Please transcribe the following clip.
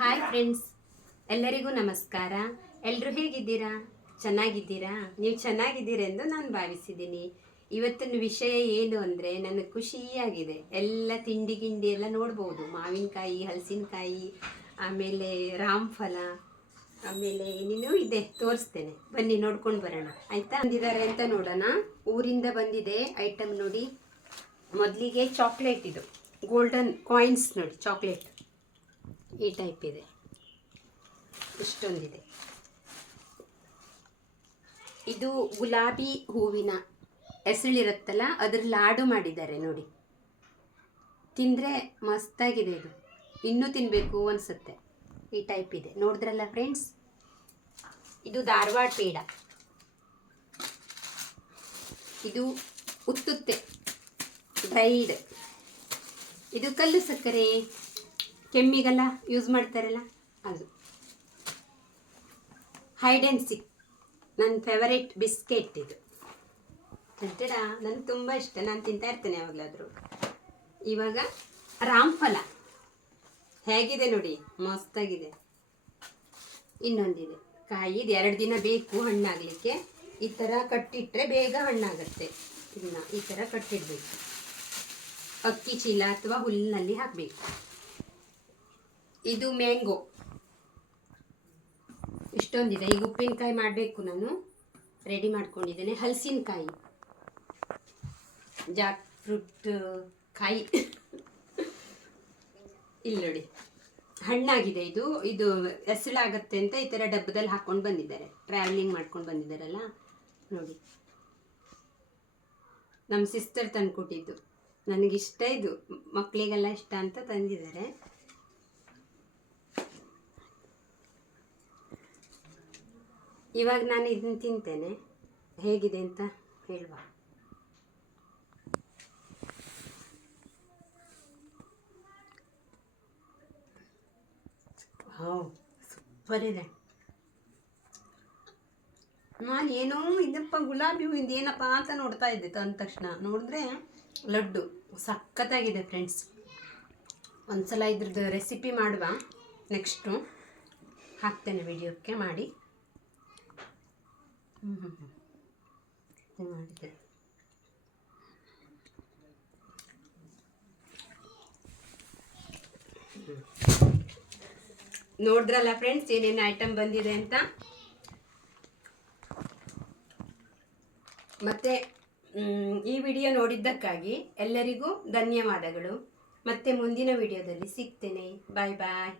Hi friends, ಎಲ್ಲರಿಗೂ ನಮಸ್ಕಾರ. ಎಲ್ಲರೂ ಹೇಗಿದ್ದೀರಾ? ಚೆನ್ನಾಗಿದ್ದೀರಾ? ನೀವು ಚೆನ್ನಾಗಿದ್ದೀರೆಂದು ನಾನು ಭಾವಿಸಿದ್ದೀನಿ. ಇವತ್ತಿನ ವಿಷಯ ಏನು ಅಂದರೆ ನನಗೆ ಖುಷಿಯಾಗಿದೆ. ಎಲ್ಲ ತಿಂಡಿ ಗಿಂಡಿ ಎಲ್ಲ ನೋಡ್ಬೋದು. ಮಾವಿನಕಾಯಿ, ಹಲಸಿನಕಾಯಿ, ಆಮೇಲೆ ರಾಮಫಲ, ಆಮೇಲೆ ಏನೇನೋ ಇದೆ, ತೋರಿಸ್ತೇನೆ. ಬನ್ನಿ ನೋಡ್ಕೊಂಡು ಬರೋಣ, ಆಯಿತಾ? ಬಂದಿದ್ದಾರೆ ಅಂತ ನೋಡೋಣ. ಊರಿಂದ ಬಂದಿದೆ ಐಟಮ್ ನೋಡಿ. ಮೊದಲಿಗೆ ಚಾಕ್ಲೇಟ್, ಇದು ಗೋಲ್ಡನ್ ಕಾಯಿನ್ಸ್ ನೋಡಿ, ಚಾಕ್ಲೇಟ್ ಈ ಟೈಪ್ ಇದೆ, ಇಷ್ಟೊಂದಿದೆ. ಇದು ಗುಲಾಬಿ ಹೂವಿನ ಹೆಸಳಿರುತ್ತಲ್ಲ, ಅದ್ರ ಲಾಡು ಮಾಡಿದ್ದಾರೆ ನೋಡಿ. ತಿಂದರೆ ಮಸ್ತಾಗಿದೆ. ಇದು ಇನ್ನೂ ತಿನ್ನಬೇಕು ಅನಿಸುತ್ತೆ. ಈ ಟೈಪ್ ಇದೆ, ನೋಡಿದ್ರಲ್ಲ ಫ್ರೆಂಡ್ಸ್. ಇದು ಧಾರವಾಡ ಪೇಡ. ಇದು ಉತ್ತುತ್ತೆ ಡ್ರೈಡ್. ಇದು ಕಲ್ಲು ಸಕ್ಕರೆ, ಕೆಮ್ಮಿಗೆಲ್ಲ ಯೂಸ್ ಮಾಡ್ತಾರಲ್ಲ ಅದು. ಹೈಡ್ ಆ್ಯಂಡ್ ಸಿಕ್, ನನ್ನ ಫೇವರೇಟ್ ಬಿಸ್ಕೆಟ್ ಇದು. ಕಟ್ಟಡ ನನಗೆ ತುಂಬ ಇಷ್ಟ, ನಾನು ತಿಂತಾ ಇರ್ತೇನೆ ಯಾವಾಗಲಾದರೂ. ಇವಾಗ ರಾಮಫಲ ಹೇಗಿದೆ ನೋಡಿ, ಮಸ್ತಾಗಿದೆ. ಇನ್ನೊಂದಿದೆ ಕಾಯಿ, ಇದು 2 ದಿನ ಬೇಕು ಹಣ್ಣಾಗಲಿಕ್ಕೆ. ಈ ಥರ ಕಟ್ಟಿಟ್ಟರೆ ಬೇಗ ಹಣ್ಣಾಗುತ್ತೆ. ಇದನ್ನ ಈ ಥರ ಕಟ್ಟಿಡಬೇಕು. ಅಕ್ಕಿ ಚೀಲ ಅಥವಾ ಹುಲ್ಲಿನಲ್ಲಿ ಹಾಕಬೇಕು. ಇದು ಮ್ಯಾಂಗೋ, ಇಷ್ಟೊಂದಿದೆ. ಈಗ ಉಪ್ಪಿನಕಾಯಿ ಮಾಡಬೇಕು, ನಾನು ರೆಡಿ ಮಾಡ್ಕೊಂಡಿದ್ದೇನೆ. ಹಲಸಿನಕಾಯಿ, ಜಾಕ್ ಫ್ರೂಟ್ ಕಾಯಿ ಇಲ್ಲಿ ನೋಡಿ, ಹಣ್ಣಾಗಿದೆ. ಇದು ಇದು ಹೆಸಳಾಗತ್ತೆ ಅಂತ ಈ ಥರ ಡಬ್ಬದಲ್ಲಿ ಹಾಕ್ಕೊಂಡು ಬಂದಿದ್ದಾರೆ. ಟ್ರಾವೆಲಿಂಗ್ ಮಾಡ್ಕೊಂಡು ಬಂದಿದ್ದಾರಲ್ಲ ನೋಡಿ. ನಮ್ಮ ಸಿಸ್ಟರ್ ತಂದುಕೊಟ್ಟಿದ್ದು, ನನಗಿಷ್ಟ. ಇದು ಮಕ್ಕಳಿಗೆಲ್ಲ ಇಷ್ಟ ಅಂತ ತಂದಿದ್ದಾರೆ. ಇವಾಗ ನಾನು ಇದನ್ನು ತಿಂತೇನೆ, ಹೇಗಿದೆ ಅಂತ ಹೇಳುವ. ಸೂಪರ್ ಇದೆ. ನಾನು ಏನೋ ಇದಪ್ಪ ಗುಲಾಬಿ ಹೂವಿಂದ ಏನಪ್ಪ ಅಂತ ನೋಡ್ತಾ ಇದ್ದೆ. ತಂದ ತಕ್ಷಣ ನೋಡಿದ್ರೆ ಲಡ್ಡು ಸಖತ್ತಾಗಿದೆ ಫ್ರೆಂಡ್ಸ್. ಒಂದ್ಸಲ ಇದ್ರದ್ದು ರೆಸಿಪಿ ಮಾಡುವ, ನೆಕ್ಸ್ಟು ಹಾಕ್ತೇನೆ ವಿಡಿಯೋಕ್ಕೆ ಮಾಡಿ. ಮಾಡಿದೆ. ನೋಡಿದ್ರಲ್ಲ ಫ್ರೆಂಡ್ಸ್, ಏನೇನು ಐಟಮ್ ಬಂದಿದೆ ಅಂತ. ಮತ್ತೆ ಈ ವಿಡಿಯೋ ನೋಡಿದ್ದಕ್ಕಾಗಿ ಎಲ್ಲರಿಗೂ ಧನ್ಯವಾದಗಳು. ಮತ್ತೆ ಮುಂದಿನ ವಿಡಿಯೋದಲ್ಲಿ ಸಿಗ್ತೇನೆ. ಬಾಯ್ ಬಾಯ್.